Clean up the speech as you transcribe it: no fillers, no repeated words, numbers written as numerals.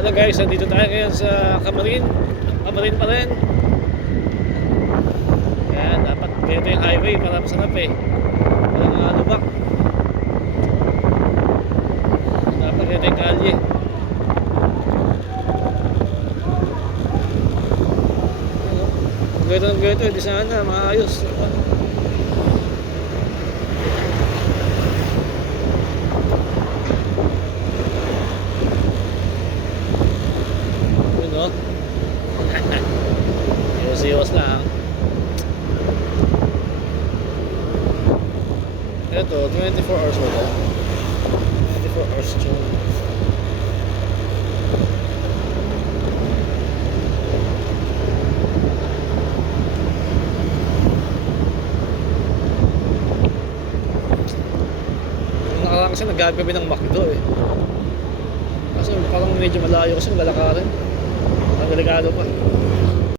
Hello guys, nandito tayo ngayon sa Camarin. Camarin pa rin. Yan, dapat ganito yung highway para masarap eh. Walang mga lubak. Dapat ganito yung kalye. Ganito, hindi sana maayos. Yun o. Iwas lang. Ito, 24 hours wala. 24 hours dyan. Nakaraan kasi nag-gabi ng McDo eh. Kasi parang medyo malayo kasi malakarin. Ang delikado pa.